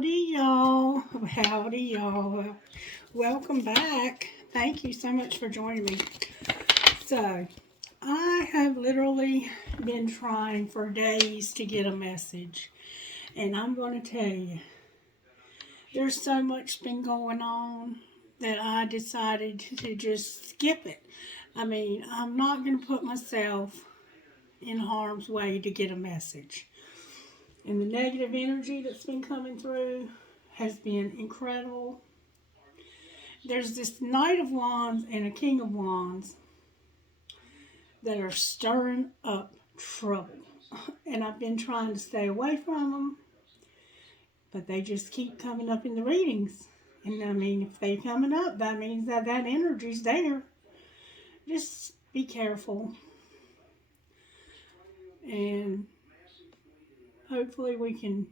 Howdy, y'all. Howdy, y'all. Welcome back. Thank you so much for joining me. So, I have literally been trying for days to get a message. And I'm going to tell you, there's so much been going on that I decided to just skip it. I mean, I'm not going to put myself in harm's way to get a message. And the negative energy that's been coming through has been incredible. There's this Knight of Wands and a King of Wands that are stirring up trouble. And I've been trying to stay away from them, but they just keep coming up in the readings. And I mean, if they're coming up, that means that energy's there. Just be careful. And hopefully we can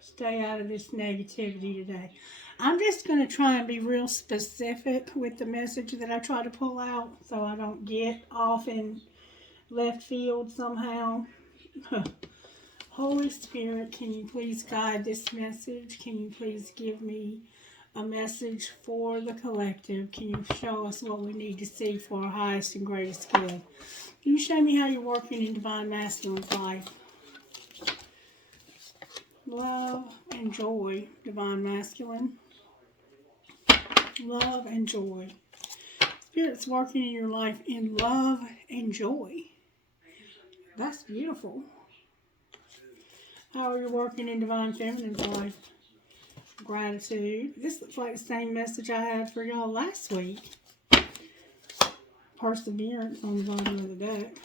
stay out of this negativity today. I'm just going to try and be real specific with the message that I try to pull out so I don't get off in left field somehow. Holy Spirit, can you please guide this message? Can you please give me a message for the collective? Can you show us what we need to see for our highest and greatest good? Can you show me how you're working in Divine Masculine's life? Love and joy, Divine Masculine. Love and joy. Spirit's working in your life in love and joy. That's beautiful. How are you working in Divine Feminine's life? Gratitude. This looks like the same message I had for y'all last week. Perseverance on the bottom of the deck.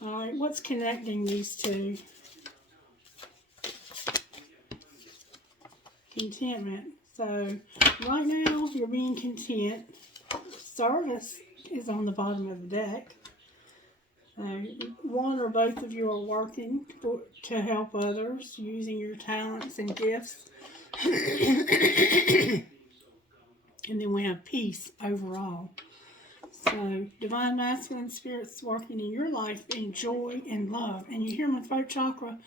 Alright, what's connecting these two? Contentment. So, right now, you're being content. Service is on the bottom of the deck. One or both of you are working to help others using your talents and gifts. And then we have peace overall. So, Divine Masculine Spirit's working in your life in joy and love. And you hear my throat chakra?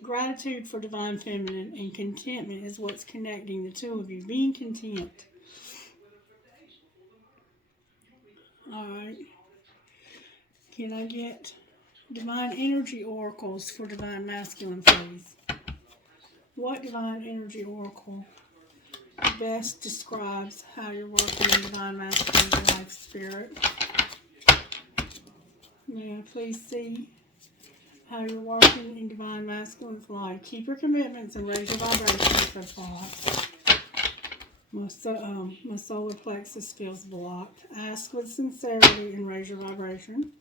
Gratitude for Divine Feminine and contentment is what's connecting the two of you. Being content. Alright. Can I get Divine Energy Oracles for Divine Masculine, please? What Divine Energy Oracle best describes how you're working in Divine Masculine life, Spirit? May I please see how you're working in Divine Masculine's life? Keep your commitments and raise your vibration so far. My solar plexus feels blocked. Ask with sincerity and raise your vibration.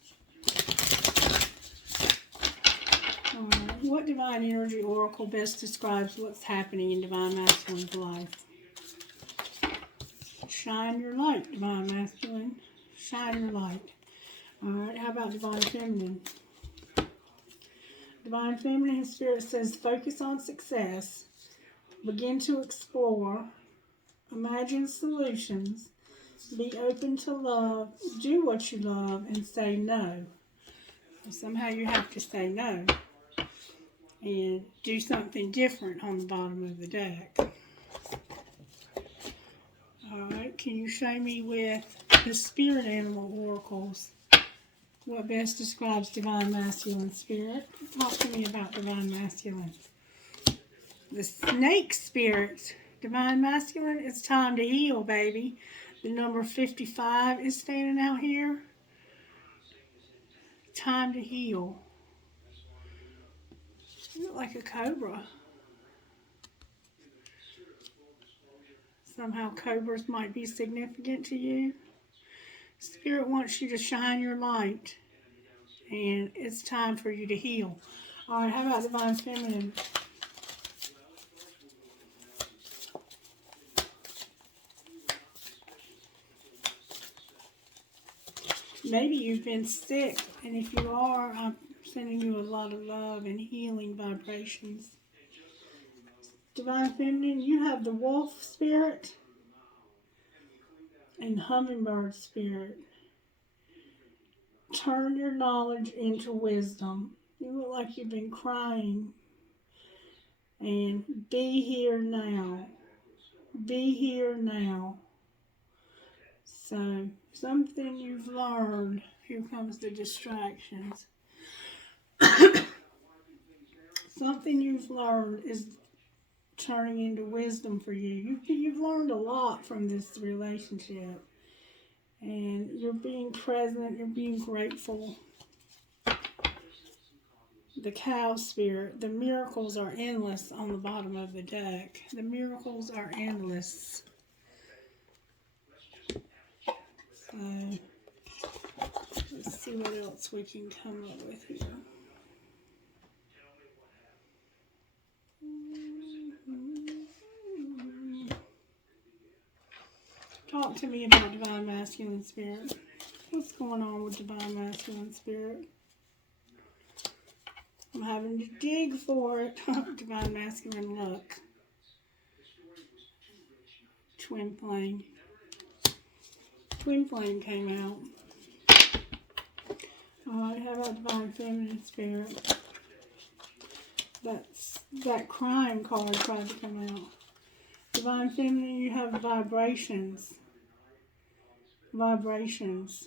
What Divine Energy Oracle best describes what's happening in Divine Masculine's life? Shine your light, Divine Masculine. Shine your light. Alright, how about Divine Feminine? Divine Feminine Spirit says, focus on success. Begin to explore. Imagine solutions. Be open to love. Do what you love and say no. Somehow you have to say no. And do something different on the bottom of the deck. Alright, can you show me with the Spirit Animal Oracles what best describes Divine Masculine Spirit? Talk to me about Divine Masculine. The Snake Spirit, Divine Masculine, it's time to heal, baby. The number 55 is standing out here. Time to heal. You look like a cobra. Somehow cobras might be significant to you. Spirit wants you to shine your light. And it's time for you to heal. Alright, how about Divine Feminine? Maybe you've been sick. And if you are, I'm sending you a lot of love and healing vibrations. Divine Feminine, you have the Wolf Spirit and Hummingbird Spirit. Turn your knowledge into wisdom. You look like you've been crying And be here now. Be here now. So, something you've learned. Here comes the distractions. Something you've learned is turning into wisdom for you. You've learned a lot from this relationship. And you're being present. You're being grateful. The cow spirit. The miracles are endless on the bottom of the deck. The miracles are endless. So, let's see what else we can come up with here. Talk to me about Divine Masculine Spirit. What's going on with Divine Masculine Spirit? I'm having to dig for it. Divine Masculine Luck. Twin Flame. Twin Flame came out. Alright, how about Divine Feminine Spirit? That crime card tried to come out. Divine Feminine, you have vibrations. Vibrations.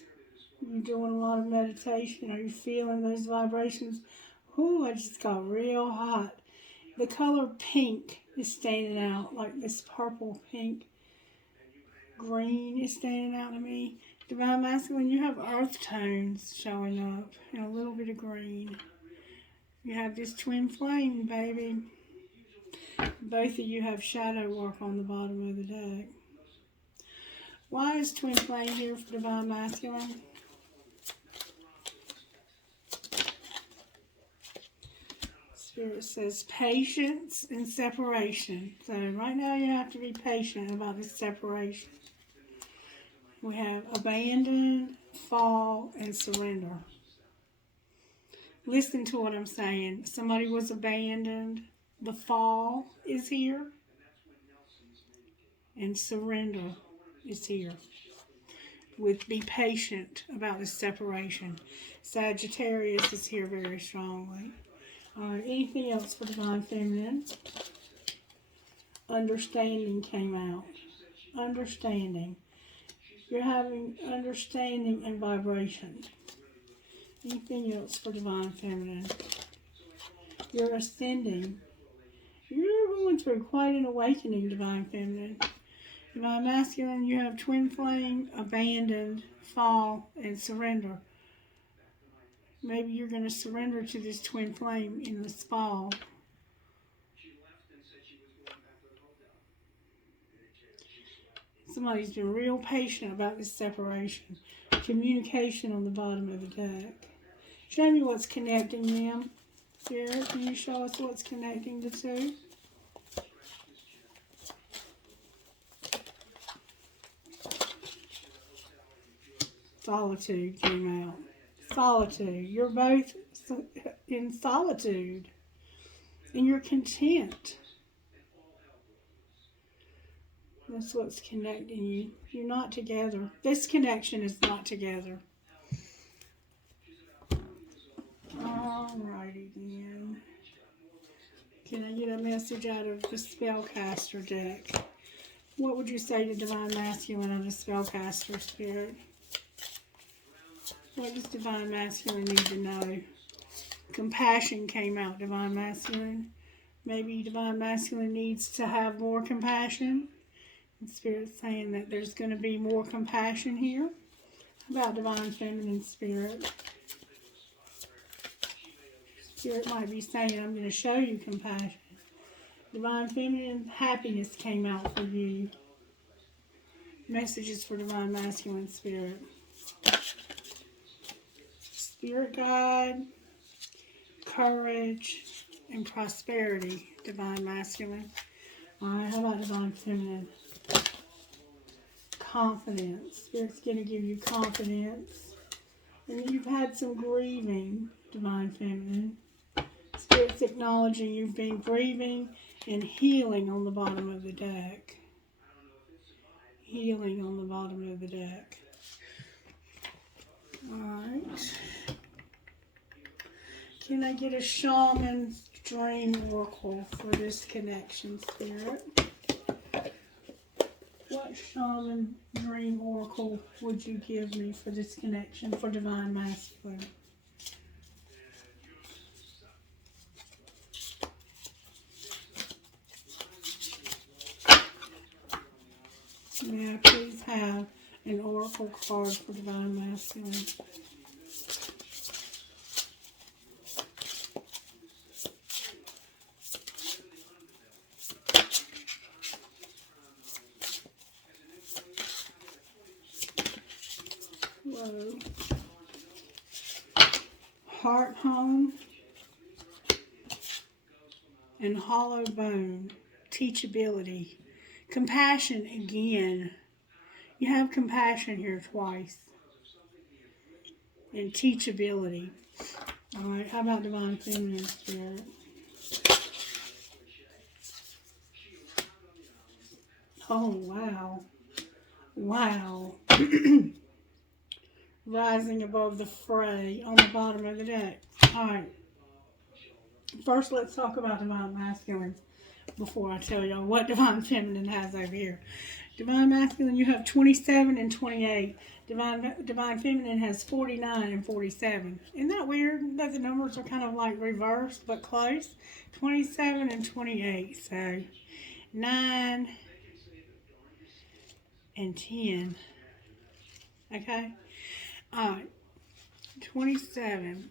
You're doing a lot of meditation. Are you feeling those vibrations? Ooh, I just got real hot. The color pink is standing out, like this purple, pink, green is standing out to me. Divine Masculine, you have earth tones showing up and a little bit of green. You have this twin flame, baby. Both of you have shadow work on the bottom of the deck. Why is twin flame here for Divine Masculine? Spirit says patience and separation. So right now you have to be patient about this separation. We have abandon, fall, and surrender. Listen to what I'm saying. Somebody was abandoned. The fall is here. And surrender is here. With be patient about this separation. Sagittarius is here very strongly. Alright, anything else for Divine Feminine? Understanding came out. Understanding. You're having understanding and vibration. Anything else for Divine Feminine? You're ascending. You're going through quite an awakening, Divine Feminine. Divine Masculine, you have twin flame, abandoned, fall, and surrender. Maybe you're going to surrender to this twin flame in this fall. Somebody's been real patient about this separation. Communication on the bottom of the deck. Show me what's connecting them. Spirit, can you show us what's connecting the two? Solitude came out. Solitude. You're both in solitude. And you're content. That's what's connecting you. You're not together. This connection is not together. Alrighty then. Can I get a message out of the Spellcaster deck? What would you say to Divine Masculine on the Spellcaster Spirit? What does Divine Masculine need to know? Compassion came out, Divine Masculine. Maybe Divine Masculine needs to have more compassion. And Spirit's saying that there's going to be more compassion here. How about Divine Feminine Spirit? Spirit might be saying, I'm going to show you compassion. Divine Feminine, happiness came out for you. Messages for Divine Masculine Spirit. Spirit guide, courage, and prosperity, Divine Masculine. Alright, how about Divine Feminine? Confidence. Spirit's going to give you confidence. And you've had some grieving, Divine Feminine. Spirit's acknowledging you've been grieving and healing on the bottom of the deck. Healing on the bottom of the deck. Alright. Can I get a shaman Dream Oracle for this connection, Spirit. What shaman dream oracle would you give me for this connection for Divine Masculine? May I please have an oracle card for Divine Masculine? Whoa. Heart home and hollow bone. Teachability. Compassion again. You have compassion here twice. And teachability. Alright, how about Divine Feminine Spirit? Oh, wow. Wow. Rising above the fray on the bottom of the deck. Alright. First, let's talk about Divine Masculine before I tell y'all what Divine Feminine has over here. Divine Masculine, you have 27 and 28. Divine Feminine has 49 and 47. Isn't that weird that the numbers are kind of like reversed but close? 27 and 28. So 9 and 10. Okay? Alright. 27.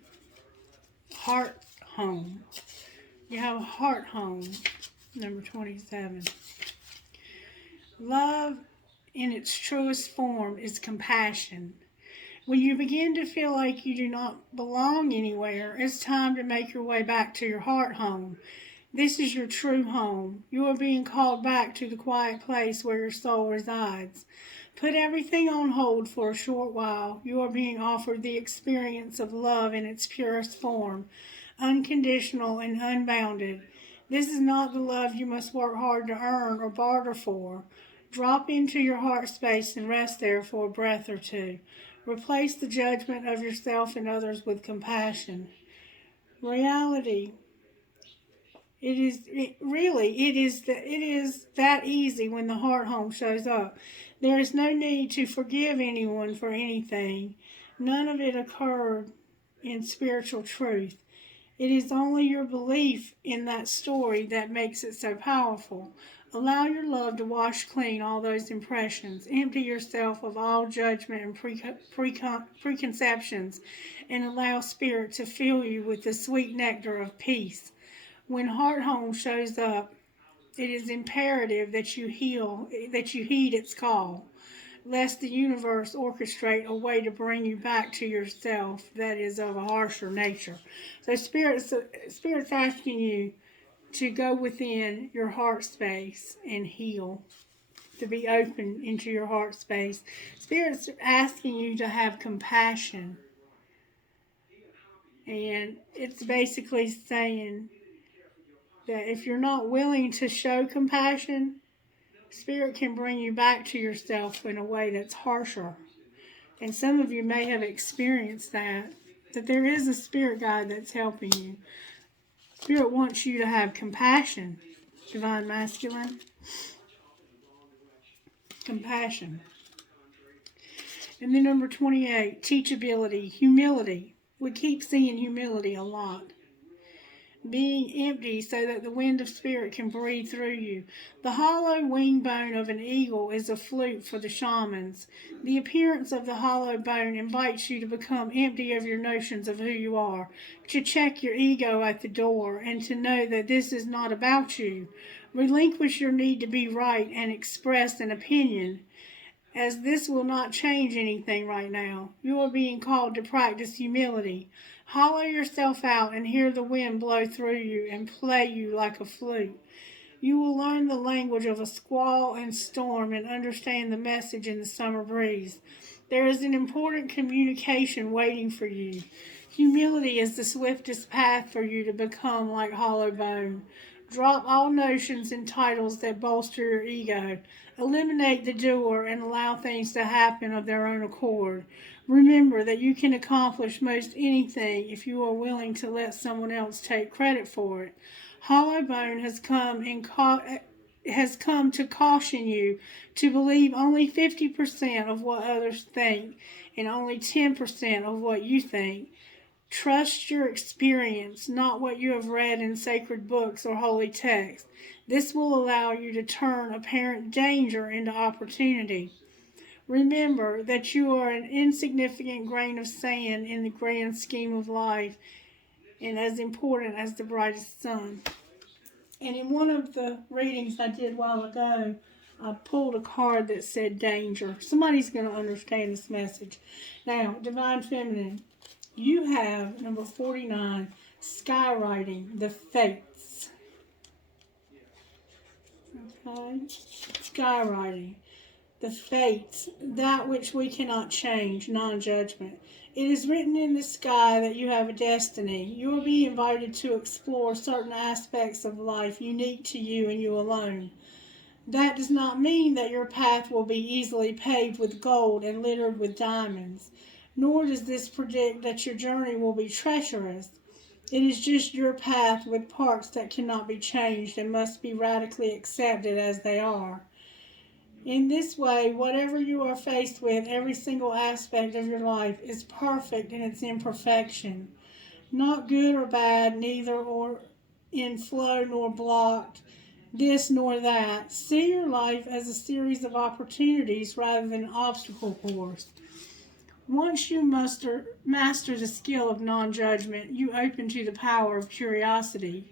Heart home. You have a heart home. Number 27. Love in its truest form is compassion. When you begin to feel like you do not belong anywhere, it's time to make your way back to your heart home. This is your true home. You are being called back to the quiet place where your soul resides. Put everything on hold for a short while. You are being offered the experience of love in its purest form, unconditional and unbounded. This is not the love you must work hard to earn or barter for. Drop into your heart space and rest there for a breath or two. Replace the judgment of yourself and others with compassion. Reality. It is that easy when the heart home shows up. There is no need to forgive anyone for anything. None of it occurred in spiritual truth. It is only your belief in that story that makes it so powerful. Allow your love to wash clean all those impressions. Empty yourself of all judgment and preconceptions, and allow Spirit to fill you with the sweet nectar of peace. When heart home shows up, it is imperative that you heed its call, lest the universe orchestrate a way to bring you back to yourself that is of a harsher nature. So Spirit's asking you to go within your heart space and heal, to be open into your heart space. Spirit's asking you to have compassion. And it's basically saying that if you're not willing to show compassion, Spirit can bring you back to yourself in a way that's harsher. And some of you may have experienced that there is a Spirit guide that's helping you. Spirit wants you to have compassion, Divine Masculine. Compassion. And then number 28, teachability, humility. We keep seeing humility a lot. Being empty so that the wind of Spirit can breathe through you. The hollow wing bone of an eagle is a flute for the shamans. The appearance of the hollow bone invites you to become empty of your notions of who you are, to check your ego at the door, and to know that this is not about you. Relinquish your need to be right and express an opinion, as this will not change anything right now. You are being called to practice humility. Hollow yourself out and hear the wind blow through you and play you like a flute. You will learn the language of a squall and storm and understand the message in the summer breeze. There is an important communication waiting for you. Humility is the swiftest path for you to become like hollow bone. Drop all notions and titles that bolster your ego. Eliminate the doer and allow things to happen of their own accord. Remember that you can accomplish most anything if you are willing to let someone else take credit for it. Hollowbone has come to caution you to believe only 50% of what others think and only 10% of what you think. Trust your experience, not what you have read in sacred books or holy texts. This will allow you to turn apparent danger into opportunity. Remember that you are an insignificant grain of sand in the grand scheme of life and as important as the brightest sun. And in one of the readings I did a while ago, I pulled a card that said danger. Somebody's going to understand this message. Now, Divine Feminine, you have number 49, skywriting the fates. Okay? Skywriting the fates, that which we cannot change, non-judgment. It is written in the sky that you have a destiny. You will be invited to explore certain aspects of life unique to you and you alone. That does not mean that your path will be easily paved with gold and littered with diamonds, nor does this predict that your journey will be treacherous. It is just your path with parts that cannot be changed and must be radically accepted as they are. In this way, whatever you are faced with, every single aspect of your life is perfect in its imperfection. Not good or bad, neither or in flow nor blocked, this nor that. See your life as a series of opportunities rather than an obstacle course. Once you master the skill of non-judgment, you open to the power of curiosity.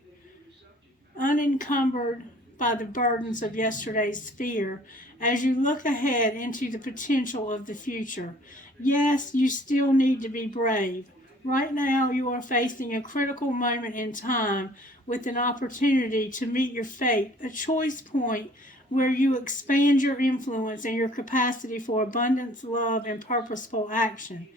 Unencumbered by the burdens of yesterday's fear, as you look ahead into the potential of the future. Yes, you still need to be brave. Right now, you are facing a critical moment in time with an opportunity to meet your fate, a choice point where you expand your influence and your capacity for abundance, love, and purposeful action.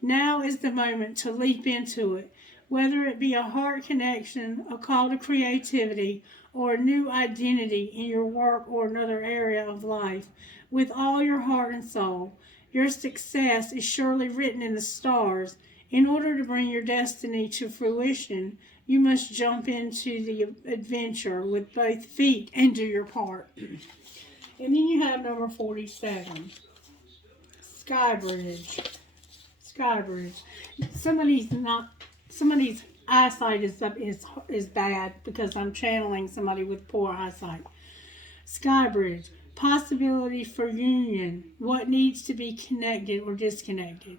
Now is the moment to leap into it, whether it be a heart connection, a call to creativity, or a new identity in your work or another area of life. With all your heart and soul, your success is surely written in the stars. In order to bring your destiny to fruition, you must jump into the adventure with both feet and do your part. And then you have number 47, Skybridge. Skybridge. Somebody's eyesight is bad because I'm channeling somebody with poor eyesight. Skybridge, possibility for union, what needs to be connected or disconnected.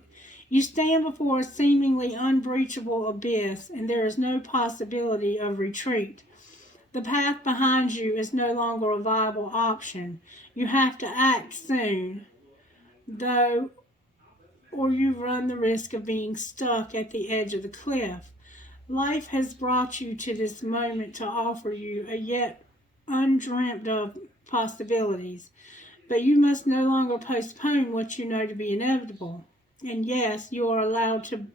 You stand before a seemingly unbreachable abyss and there is no possibility of retreat. The path behind you is no longer a viable option. You have to act soon, though, or you run the risk of being stuck at the edge of the cliff. Life has brought you to this moment to offer you a yet undreamt of possibilities, but you must no longer postpone what you know to be inevitable. And yes, you are allowed a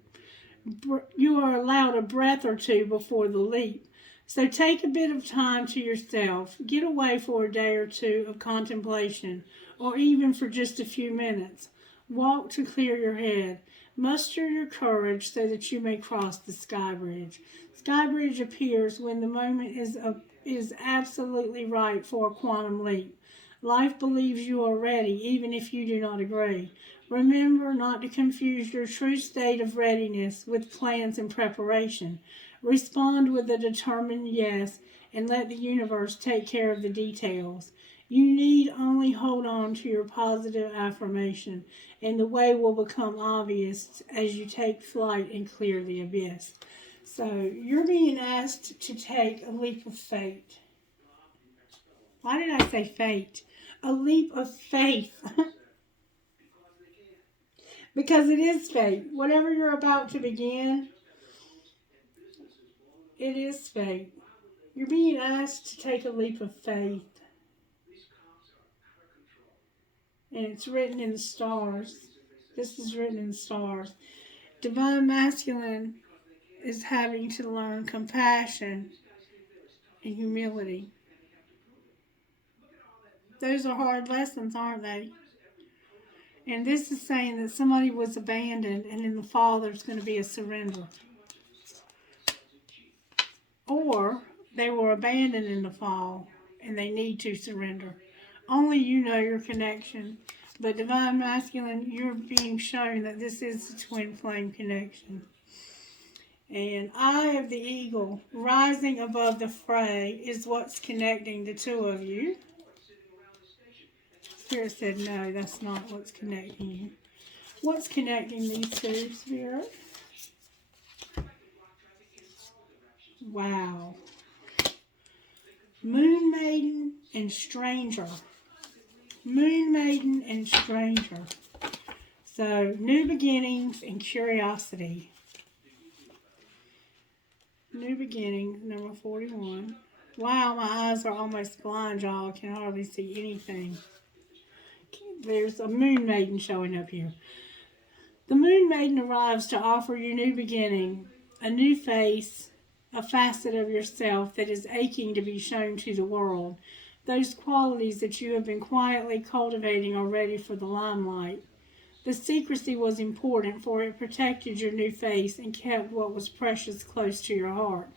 breath or two before the leap. So take a bit of time to yourself. Get away for a day or two of contemplation, or even for just a few minutes. Walk to clear your head. Muster your courage so that you may cross the sky bridge. Sky bridge appears when the moment is absolutely right for a quantum leap. Life believes you are ready, even if you do not agree. Remember not to confuse your true state of readiness with plans and preparation. Respond with a determined yes and let the universe take care of the details. You need only hold on to your positive affirmation, and the way will become obvious as you take flight and clear the abyss. So you're being asked to take a leap of faith. Why did I say fate? A leap of faith. Because it is fate. Whatever you're about to begin, it is fate. You're being asked to take a leap of faith. And it's written in the stars. This is written in the stars. Divine Masculine is having to learn compassion and humility. Those are hard lessons, aren't they? And this is saying that somebody was abandoned, and in the fall there's going to be a surrender. Or they were abandoned in the fall, and they need to surrender. Only you know your connection. But Divine Masculine, you're being shown that this is a twin flame connection. And Eye of the Eagle, rising above the fray, is what's connecting the two of you. Spirit said, no, that's not what's connecting you. What's connecting these two, Spirit? Wow. Moon Maiden and Stranger. Moon Maiden and Stranger. So, new beginnings and curiosity. New beginnings, number 41. Wow, my eyes are almost blind, y'all. I can hardly see anything. There's a Moon Maiden showing up here. The Moon Maiden arrives to offer you new beginning, a new face, a facet of yourself that is aching to be shown to the world. Those qualities that you have been quietly cultivating are ready for the limelight. The secrecy was important, for it protected your new face and kept what was precious close to your heart.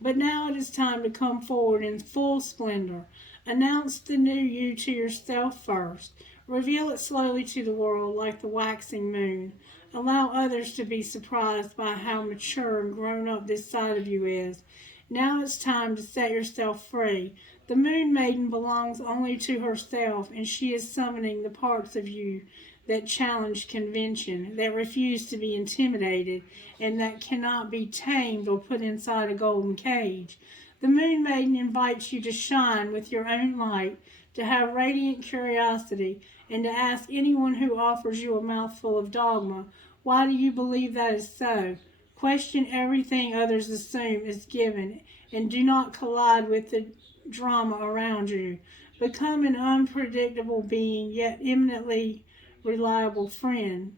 But now it is time to come forward in full splendor. Announce the new you to yourself first. Reveal it slowly to the world like the waxing moon. Allow others to be surprised by how mature and grown up this side of you is. Now it's time to set yourself free. The Moon Maiden belongs only to herself, and she is summoning the parts of you that challenge convention, that refuse to be intimidated, and that cannot be tamed or put inside a golden cage. The Moon Maiden invites you to shine with your own light, to have radiant curiosity, and to ask anyone who offers you a mouthful of dogma, why do you believe that is so? Question everything others assume is given, and do not collide with the drama around you. Become an unpredictable being, yet eminently reliable friend.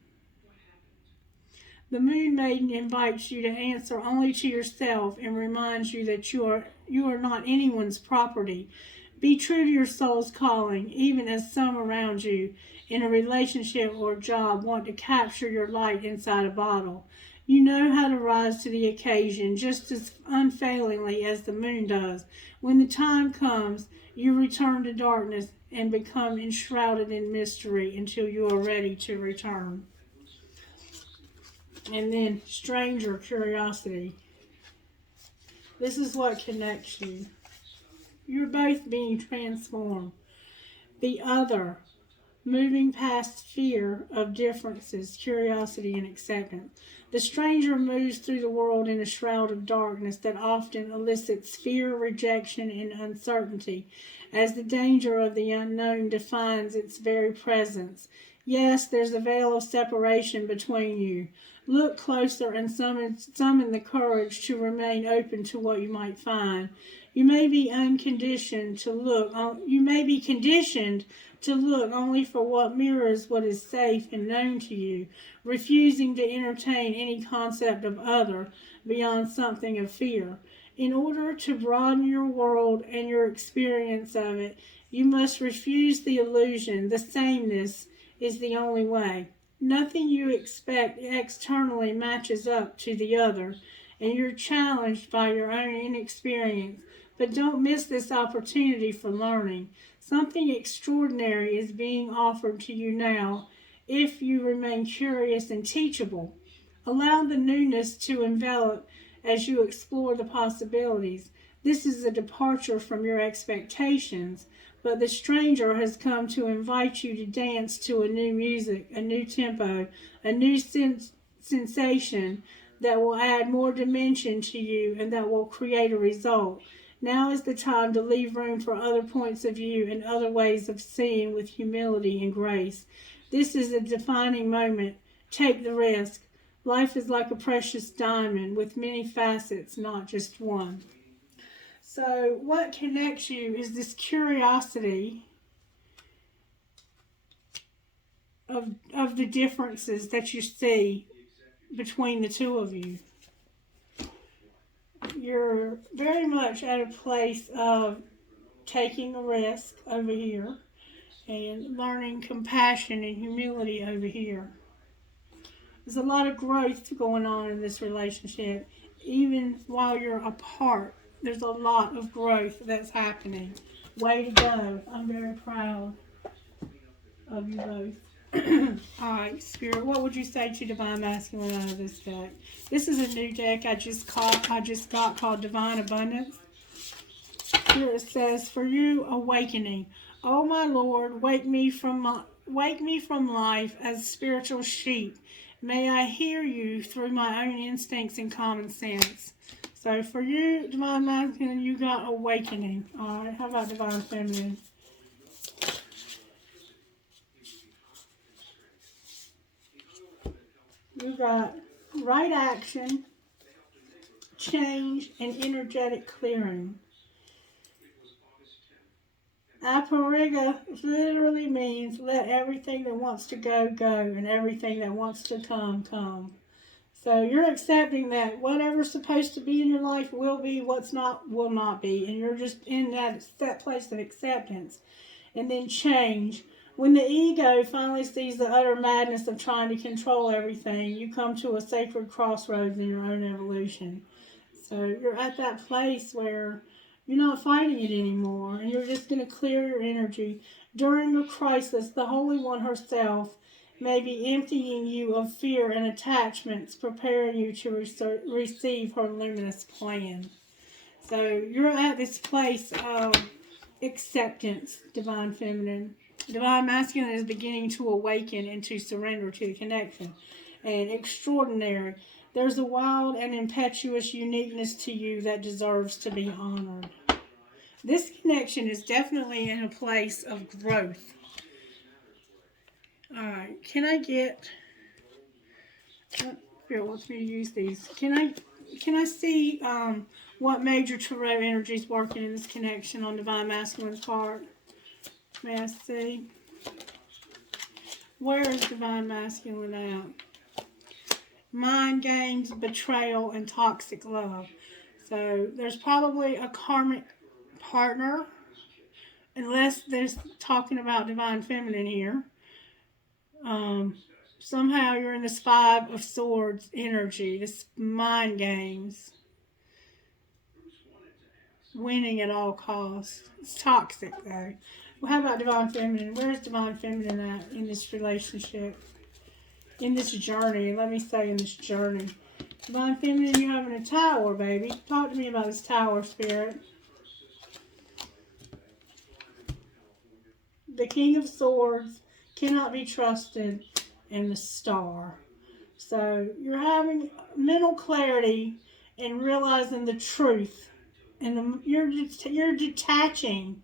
The Moon Maiden invites you to answer only to yourself and reminds you that you are not anyone's property. Be true to your soul's calling, even as some around you in a relationship or job want to capture your light inside a bottle. You know how to rise to the occasion just as unfailingly as the moon does. When the time comes, you return to darkness and become enshrouded in mystery until you are ready to return. And then stranger curiosity. This is what connects you. You're both being transformed. The other, moving past fear of differences, curiosity, and acceptance. The stranger moves through the world in a shroud of darkness that often elicits fear, rejection, and uncertainty, as the danger of the unknown defines its very presence. Yes, there's a veil of separation between you. Look closer and summon the courage to remain open to what you might find. You may be conditioned to look only for what mirrors what is safe and known to you, refusing to entertain any concept of other beyond something of fear. In order to broaden your world and your experience of it, you must refuse the illusion. The sameness is the only way. Nothing you expect externally matches up to the other, and you're challenged by your own inexperience. But don't miss this opportunity for learning. Something extraordinary is being offered to you now if you remain curious and teachable. Allow the newness to envelop as you explore the possibilities. This is a departure from your expectations, but the stranger has come to invite you to dance to a new music, a new tempo, a new sensation that will add more dimension to you and that will create a result. Now is the time to leave room for other points of view and other ways of seeing with humility and grace. This is a defining moment. Take the risk. Life is like a precious diamond with many facets, not just one. So what connects you is this curiosity of the differences that you see between the two of you. You're very much at a place of taking a risk over here, and learning compassion and humility over here. There's a lot of growth going on in this relationship. Even while you're apart, there's a lot of growth that's happening. Way to go. I'm very proud of you both. Alright, Spirit, what would you say to Divine Masculine out of this deck? This is a new deck I just got called Divine Abundance. Here it says, for you, awakening. Oh my Lord, wake me from life as spiritual sheep. May I hear you through my own instincts and common sense. So for you, Divine Masculine, you got awakening. Alright, how about Divine Feminine? You got right action, change, and energetic clearing. Apariga literally means let everything that wants to go, go, and everything that wants to come, come. So you're accepting that whatever's supposed to be in your life will be, what's not will not be. And you're just in that place of acceptance. And then change. When the ego finally sees the utter madness of trying to control everything, you come to a sacred crossroads in your own evolution. So you're at that place where you're not fighting it anymore, and you're just going to clear your energy. During a crisis, the Holy One herself may be emptying you of fear and attachments, preparing you to receive her luminous plan. So you're at this place of acceptance, Divine Feminine. Divine Masculine is beginning to awaken and to surrender to the connection. And extraordinary. There's a wild and impetuous uniqueness to you that deserves to be honored. This connection is definitely in a place of growth. Alright, can I get... Spirit wants me to use these. Can I see what major tarot energy is working in this connection on Divine Masculine's part? May I see? Where is Divine Masculine at? Mind games, betrayal, and toxic love. So there's probably a karmic partner, unless there's talking about Divine Feminine here. Somehow you're in this Five of Swords energy, this mind games. Winning at all costs. It's toxic though. Well, how about Divine Feminine? Where's Divine Feminine at in this relationship? In this journey, let me say in this journey. Divine Feminine, you're having a tower, baby. Talk to me about this tower, Spirit. The King of Swords cannot be trusted, and the Star. So you're having mental clarity and realizing the truth, and you're detaching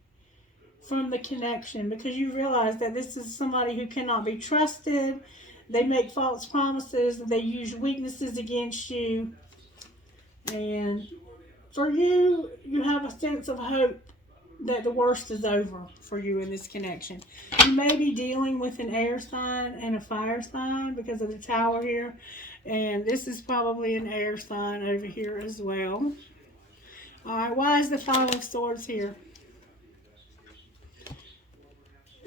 from the connection because you realize that this is somebody who cannot be trusted. They make false promises. They use weaknesses against you. And for you, you have a sense of hope that the worst is over for you in this connection. You may be dealing with an air sign and a fire sign because of the tower here. And this is probably an air sign over here as well. Alright, why is the Five of Swords here?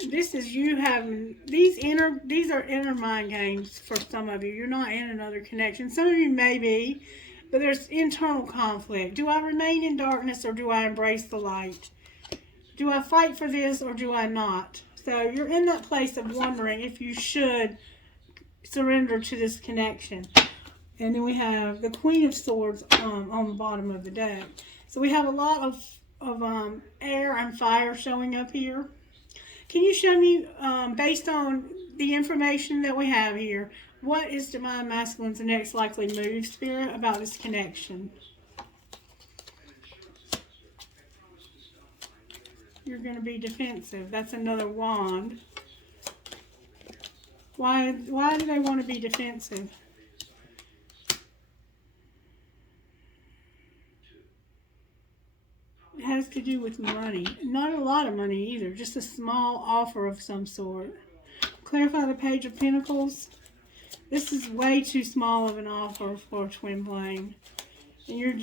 This is you having, these are inner mind games for some of you. You're not in another connection. Some of you may be, but there's internal conflict. Do I remain in darkness or do I embrace the light? Do I fight for this or do I not? So you're in that place of wondering if you should surrender to this connection. And then we have the Queen of Swords on the bottom of the deck. So we have a lot of air and fire showing up here. Can you show me, based on the information that we have here, what is Divine Masculine's next likely move, Spirit, about this connection? You're going to be defensive. That's another wand. Why do they want to be defensive? It has to do with money. Not a lot of money either. Just a small offer of some sort. Clarify the Page of Pentacles. This is way too small of an offer for a twin flame. And you're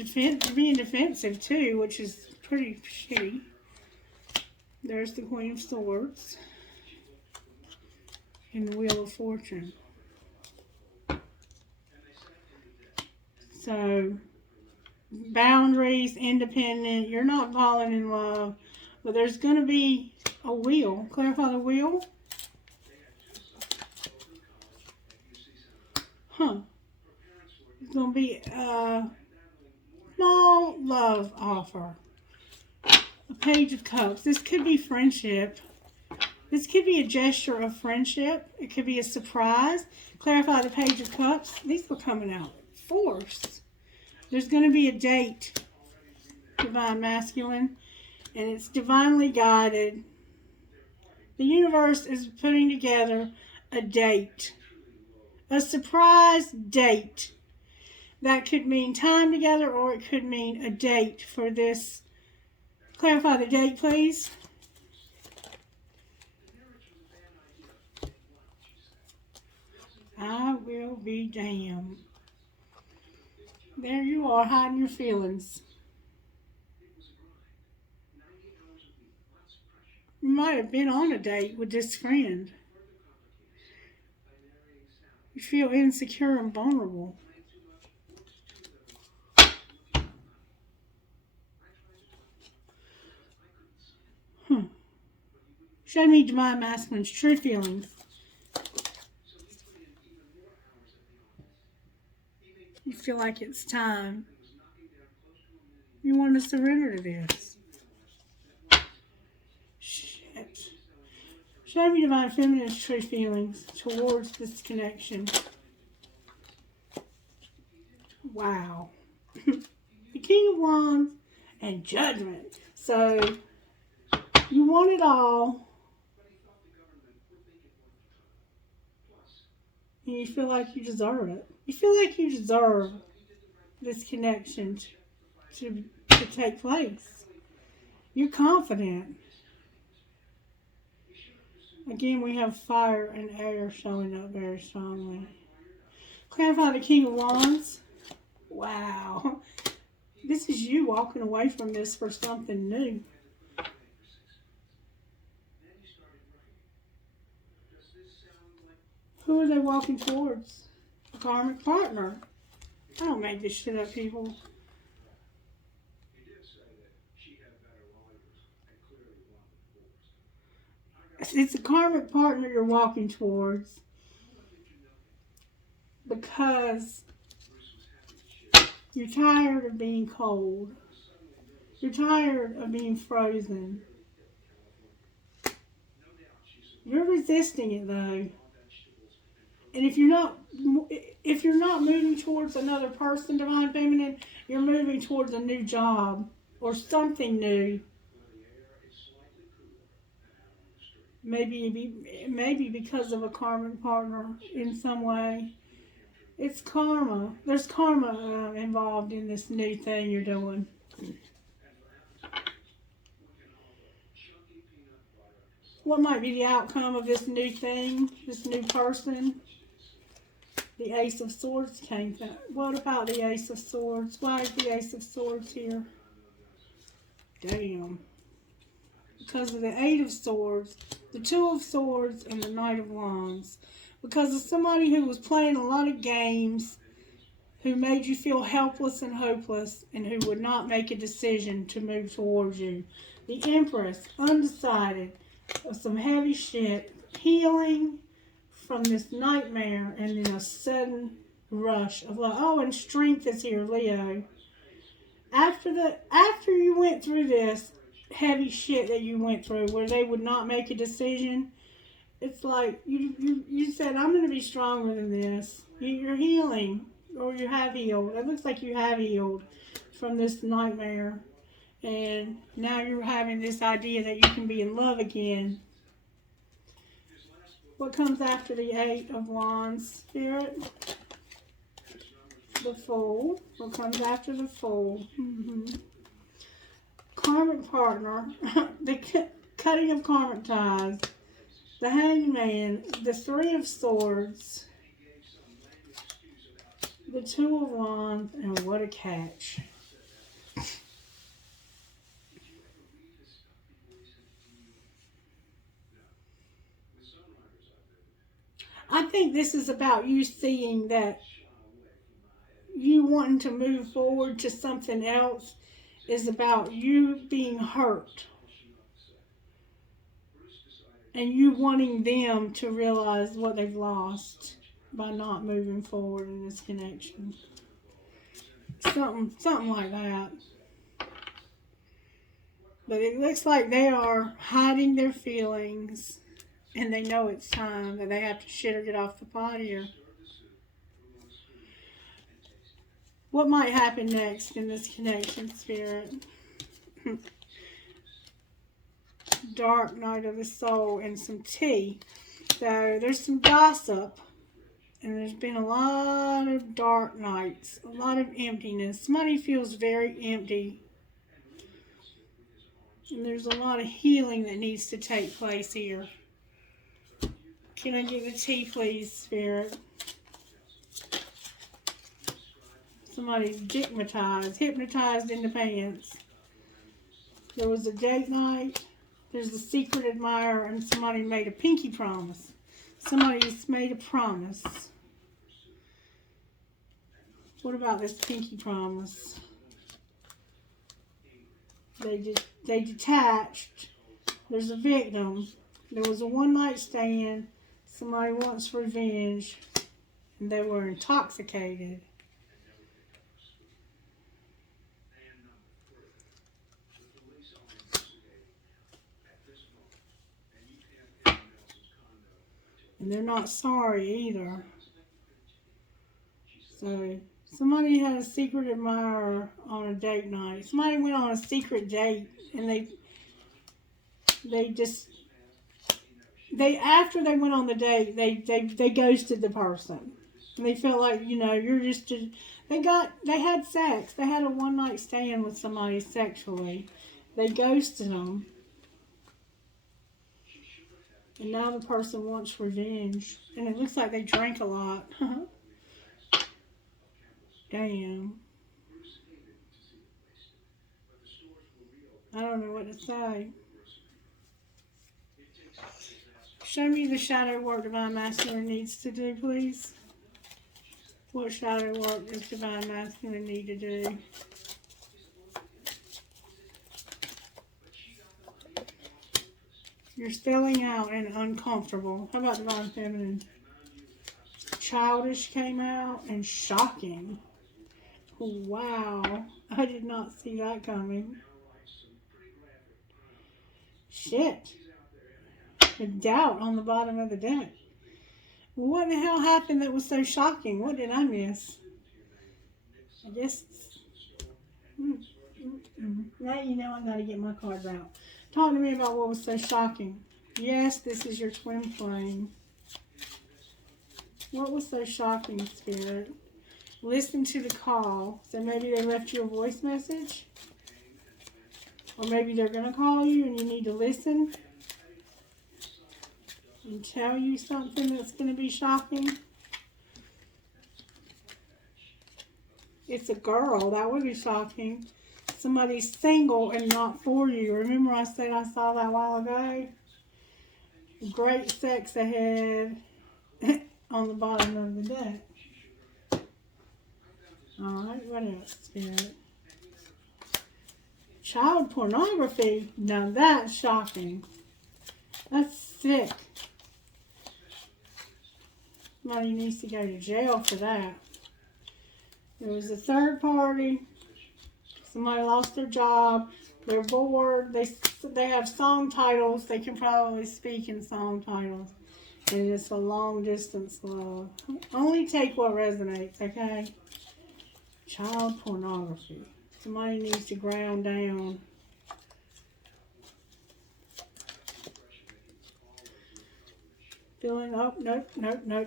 being defensive too, which is pretty shitty. There's the Queen of Swords. and the Wheel of Fortune. So, boundaries, independent, you're not falling in love, but there's going to be a wheel. Clarify the wheel. It's going to be a small love offer. A Page of Cups. This could be friendship. This could be a gesture of friendship. It could be a surprise. Clarify the Page of Cups. These were coming out. Force. There's going to be a date. Divine Masculine. And it's divinely guided. The universe is putting together a date. A surprise date. That could mean time together, or it could mean a date for this. Clarify the date, please. I will be damned. There you are, hiding your feelings. You might have been on a date with this friend. You feel insecure and vulnerable. Show me Divine Masculine's true feelings. You feel like it's time. You want to surrender to this. Shit. Show me Divine Feminine's true feelings towards this connection. Wow. The King of Wands and Judgment. So, you want it all. And you feel like you deserve it. You feel like you deserve this connection to take place. You're confident. Again, we have fire and air showing up very strongly. Clarify the King of Wands. Wow. This is you walking away from this for something new. Who are they walking towards? A karmic partner. I don't make this shit up, people. It's a karmic partner you're walking towards because you're tired of being cold. You're tired of being frozen. You're resisting it though. And if you're not moving towards another person, Divine Feminine, you're moving towards a new job or something new. Maybe because of a karmic partner in some way. It's karma. There's karma involved in this new thing you're doing. What might be the outcome of this new thing, this new person? The Ace of Swords came out. What about the Ace of Swords? Why is the Ace of Swords here? Damn. Because of the Eight of Swords, the Two of Swords, and the Knight of Wands. Because of somebody who was playing a lot of games, who made you feel helpless and hopeless, and who would not make a decision to move towards you. The Empress, undecided, with some heavy shit, healing from this nightmare, and then a sudden rush of love. Oh, and Strength is here, Leo. After you went through this heavy shit that you went through, where they would not make a decision, it's like you said, I'm going to be stronger than this. You're healing, or you have healed. It looks like you have healed from this nightmare, and now you're having this idea that you can be in love again. What comes after the Eight of Wands, Spirit? The Fool. What comes after the Fool? Karmic partner. The cutting of karmic ties. The Hangman. The Three of Swords. The Two of Wands. And what a catch. I think this is about you seeing that you wanting to move forward to something else is about you being hurt. And you wanting them to realize what they've lost by not moving forward in this connection. Something like that. But it looks like they are hiding their feelings, and they know it's time that they have to shit or get off the pot here. What might happen next in this connection, Spirit? Dark night of the soul and some tea. So there's some gossip, and there's been a lot of dark nights, a lot of emptiness. Somebody feels very empty, and there's a lot of healing that needs to take place here. Can I get the tea, please, Spirit? Somebody's hypnotized in the pants. There was a date night. There's a secret admirer, and somebody made a pinky promise. Somebody's made a promise. What about this pinky promise? They detached. There's a victim. There was a one-night stand. Somebody wants revenge, and they were intoxicated. And they're not sorry either. So, somebody had a secret admirer on a date night. Somebody went on a secret date, and after they went on the date, they ghosted the person. And they felt like, you're just they had sex. They had a one-night stand with somebody sexually. They ghosted them. And now the person wants revenge. And it looks like they drank a lot. Damn. I don't know what to say. Show me the shadow work Divine Masculine needs to do, please. What shadow work does Divine Masculine need to do? You're spelling out and uncomfortable. How about Divine Feminine? Childish came out and shocking. Wow. I did not see that coming. Shit. The doubt on the bottom of the deck. What the hell happened that was so shocking? What did I miss? I guess... Now you know I gotta get my cards out. Talk to me about what was so shocking. Yes, this is your twin flame. What was so shocking, Spirit? Listen to the call. So maybe they left you a voice message. Or maybe they're going to call you and you need to listen. And tell you something that's going to be shocking. It's a girl. That would be shocking. Somebody's single and not for you. Remember I said I saw that a while ago? Great sex ahead on the bottom of the deck. Alright, what else, Spirit? Child pornography? Now that's shocking. That's sick. Somebody needs to go to jail for that. There was a third party. Somebody lost their job. They're bored. They have song titles. They can probably speak in song titles. And it's a long distance love. Only take what resonates, okay? Child pornography. Somebody needs to ground down. Feeling, oh, nope.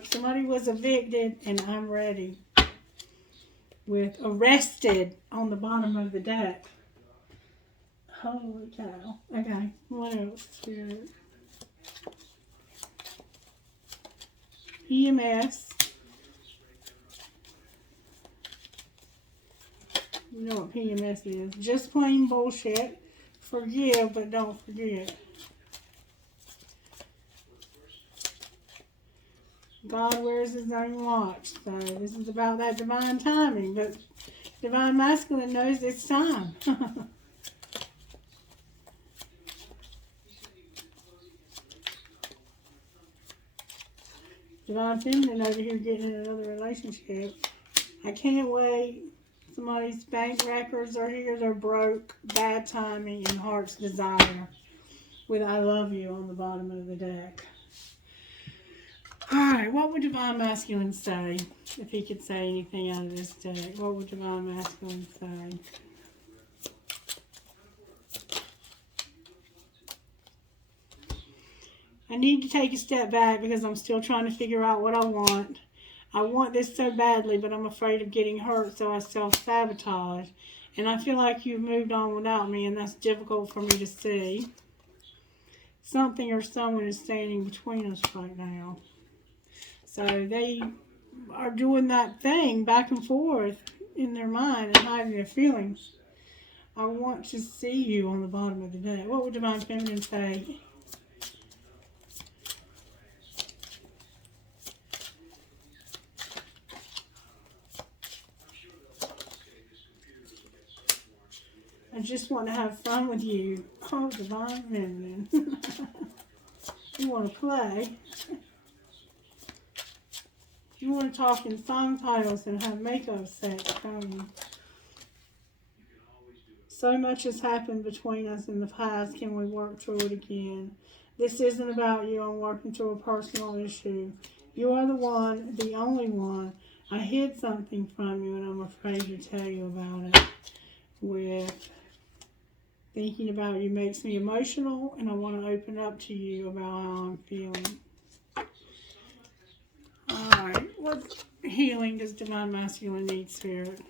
Somebody was evicted and I'm ready. With arrested on the bottom of the deck. Holy cow. Okay, what else, Spirit? EMS. You know what PMS is. Just plain bullshit. Forgive, but don't forget. God wears his own watch. So this is about that divine timing. But divine masculine knows it's time. Divine feminine over here getting in another relationship. I can't wait. Somebody's bank records are here. They're broke. Bad timing and heart's desire. With I love you on the bottom of the deck. Alright, what would divine masculine say? If he could say anything out of this deck. What would divine masculine say? I need to take a step back because I'm still trying to figure out what I want. I want this so badly, but I'm afraid of getting hurt, so I self-sabotage. And I feel like you've moved on without me, and that's difficult for me to see. Something or someone is standing between us right now. So they are doing that thing back and forth in their mind and hiding their feelings. I want to see you on the bottom of the deck. What would divine feminine say? I just want to have fun with you. Oh, divine feminine. You want to play. You want to talk in song titles and have makeup sex, don't you? So much has happened between us in the past. Can we work through it again? This isn't about you. I'm working through a personal issue. You are the one, the only one. I hid something from you and I'm afraid to tell you about it. With thinking about you makes me emotional and I want to open up to you about how I'm feeling. Alright, what healing does divine masculine need, Spirit?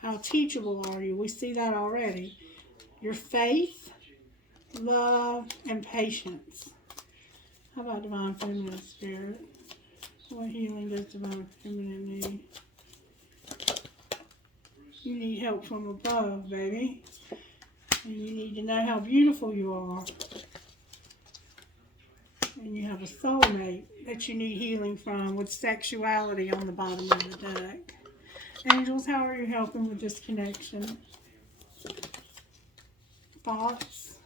How teachable are you? We see that already. Your faith, love, and patience. How about divine feminine, Spirit? What healing does divine feminine need? You need help from above, baby. And you need to know how beautiful you are. And you have a soulmate that you need healing from with sexuality on the bottom of the deck. Angels, how are you helping with this connection? Thoughts.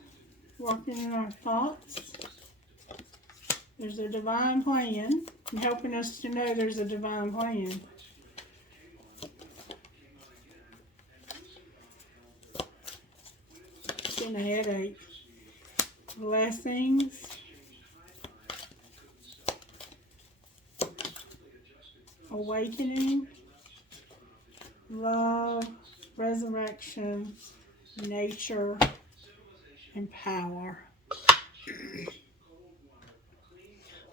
Working in our thoughts. There's a divine plan. And helping us to know there's a divine plan. Getting a headache. Blessings. Awakening. Love. Resurrection. Nature. And power.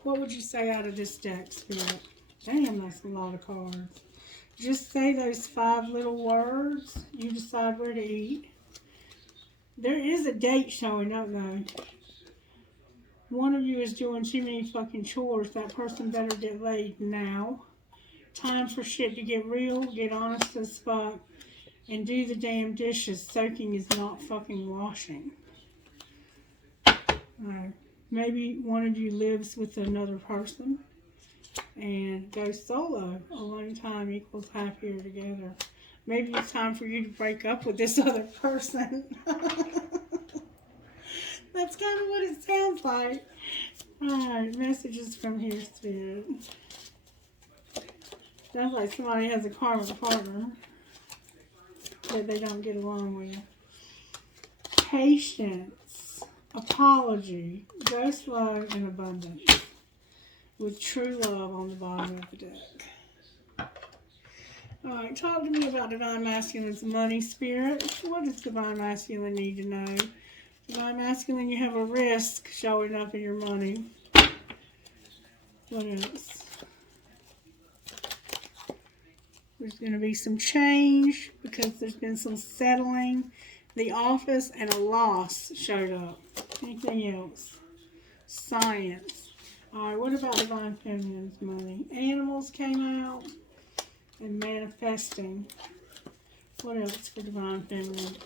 What would you say out of this deck, Spirit? Damn, that's a lot of cards. Just say those 5 little words. You decide where to eat. There is a date showing up, though. One of you is doing too many fucking chores. That person better get laid now. Time for shit to get real, get honest as fuck, and do the damn dishes. Soaking is not fucking washing. Maybe one of you lives with another person and goes solo. Alone time equals happier together. Maybe it's time for you to break up with this other person. That's kind of what it sounds like. Alright, messages from here, Spirit. Sounds like somebody has a karmic partner that they don't get along with. Patience, apology, ghost love, and abundance. With true love on the bottom of the deck. Alright, talk to me about Divine Masculine's money, Spirit. What does Divine Masculine need to know? Divine Masculine, you have a risk showing up in your money. What else? There's going to be some change because there's been some settling. The office and a loss showed up. Anything else? Science. Alright, what about Divine Feminine's money? Animals came out. And manifesting. What else for Divine Feminine?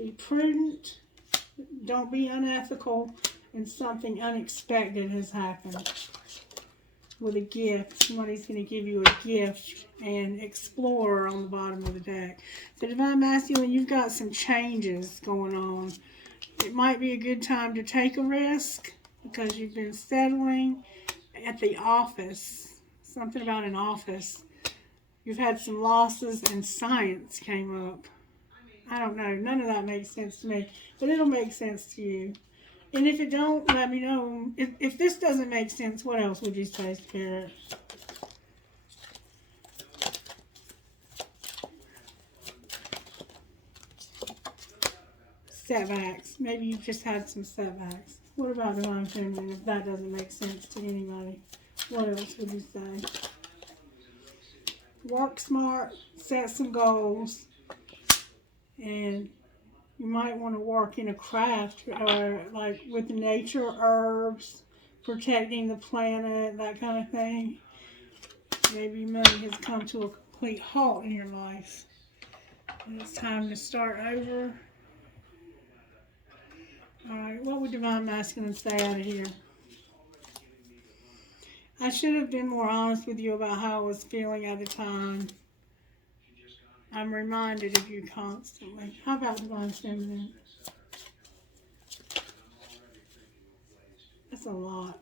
Be prudent. Don't be unethical. And something unexpected has happened with a gift. Somebody's going to give you a gift. And Explorer on the bottom of the deck. So Divine Masculine, you've got some changes going on. It might be a good time to take a risk because you've been settling at the office. Something about an office. You've had some losses and science came up. I don't know. None of that makes sense to me. But it'll make sense to you. And if it don't, let me know. If this doesn't make sense, what else would you say, Spirit? Setbacks. Maybe you've just had some setbacks. What about Divine Feminine? If that doesn't make sense to anybody, what else would you say? Work smart, set some goals, and you might want to work in a craft or like with nature, herbs, protecting the planet, that kind of thing. Maybe money has come to a complete halt in your life. And it's time to start over. Alright, what would Divine Masculine say out of here? I should have been more honest with you about how I was feeling at the time. I'm reminded of you constantly. How about Divine Feminine? That's a lot.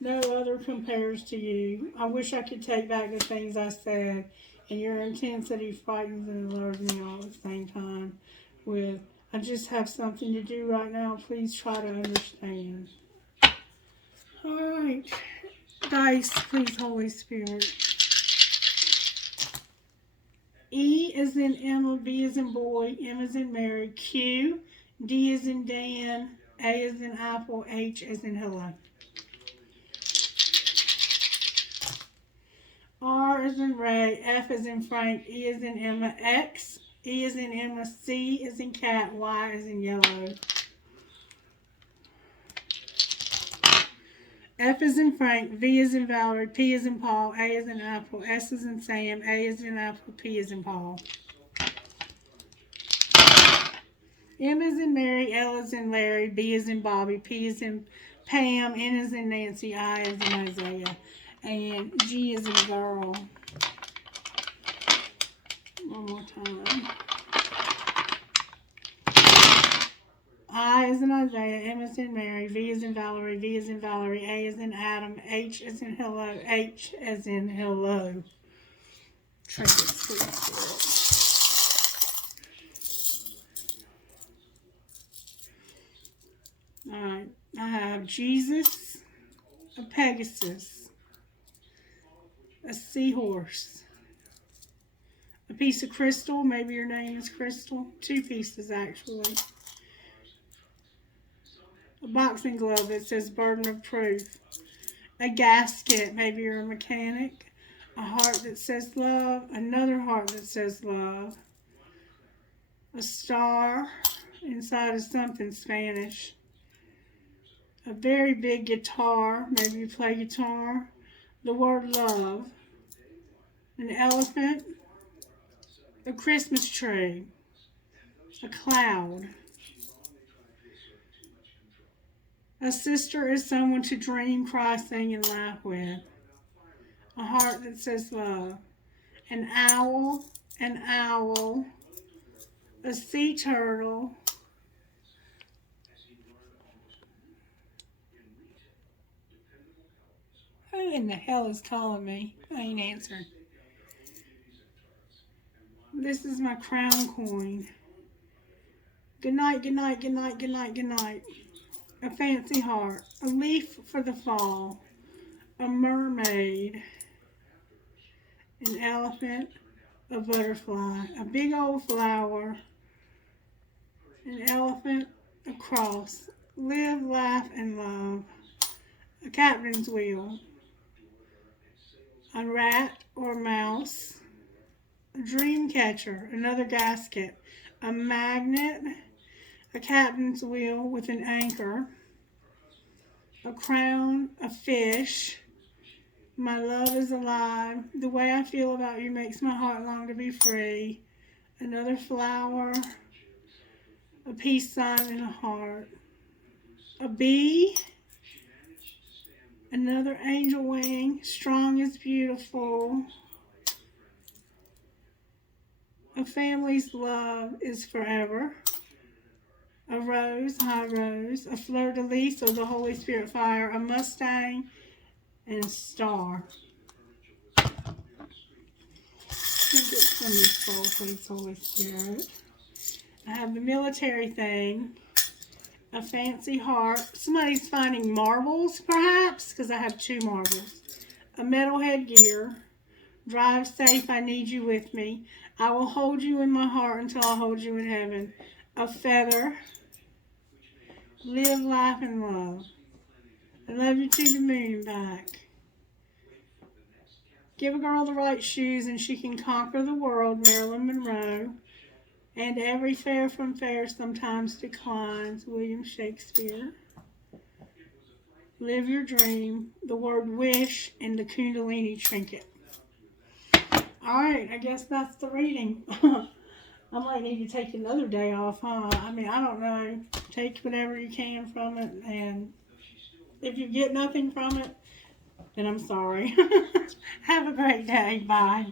No other compares to you. I wish I could take back the things I said, and your intensity frightens and allures me all at the same time with, I just have something to do right now. Please try to understand. Alright. Dice, please, Holy Spirit. E is in Emma, B is in boy, M is in Mary, Q, D is in Dan, A is in apple, H is in hello. R is in Ray, F is in Frank, E is in Emma, X, E is in Emma, C is in cat, Y is in yellow. F is in Frank, V is in Valerie, P is in Paul, A is in apple, S is in Sam, A is in apple, P is in Paul. M is in Mary, L is in Larry, B is in Bobby, P is in Pam, N is in Nancy, I is in Isaiah, and G is in girl. One more time. I is in Isaiah, M is in Mary, V is in Valerie, V is in Valerie, A is in Adam, H is in hello, H as in hello. Trinkets, please. Alright, I have Jesus, a Pegasus, a seahorse, a piece of crystal, maybe your name is Crystal, 2 pieces actually. A boxing glove that says burden of proof. A gasket, maybe you're a mechanic. A heart that says love. Another heart that says love. A star inside of something Spanish. A very big guitar, maybe you play guitar. The word love. An elephant. A Christmas tree. A cloud. A sister is someone to dream, cry, sing, and laugh with. A heart that says love. An owl, a sea turtle, who in the hell is calling me? I ain't answering. This is my crown coin. Good night, good night, good night, good night, good night. A fancy heart, a leaf for the fall, a mermaid, an elephant, a butterfly, a big old flower, an elephant, a cross, live, laugh, and love, a captain's wheel, a rat or mouse, a dream catcher, another gasket, a magnet, a captain's wheel with an anchor, a crown, a fish, my love is alive, the way I feel about you makes my heart long to be free, another flower, a peace sign, and a heart. A bee, another angel wing, strong is beautiful. A family's love is forever. A rose, high rose, a fleur-de-lis or the Holy Spirit fire, a Mustang, and a star. Let me get some of this bowl, please, Holy Spirit. I have the military thing, a fancy heart. Somebody's finding marbles, perhaps, because I have 2 marbles. A metal headgear. Drive safe, I need you with me. I will hold you in my heart until I hold you in heaven. A feather. Live life and love. I love you to the moon and back. Give a girl the right shoes and she can conquer the world, Marilyn Monroe. And every fair from fair sometimes declines, William Shakespeare. Live your dream, the word wish, and the Kundalini trinket. Alright, I guess that's the reading. I might need to take another day off, huh? I mean, I don't know. Take whatever you can from it, and if you get nothing from it, then I'm sorry. Have a great day. Bye.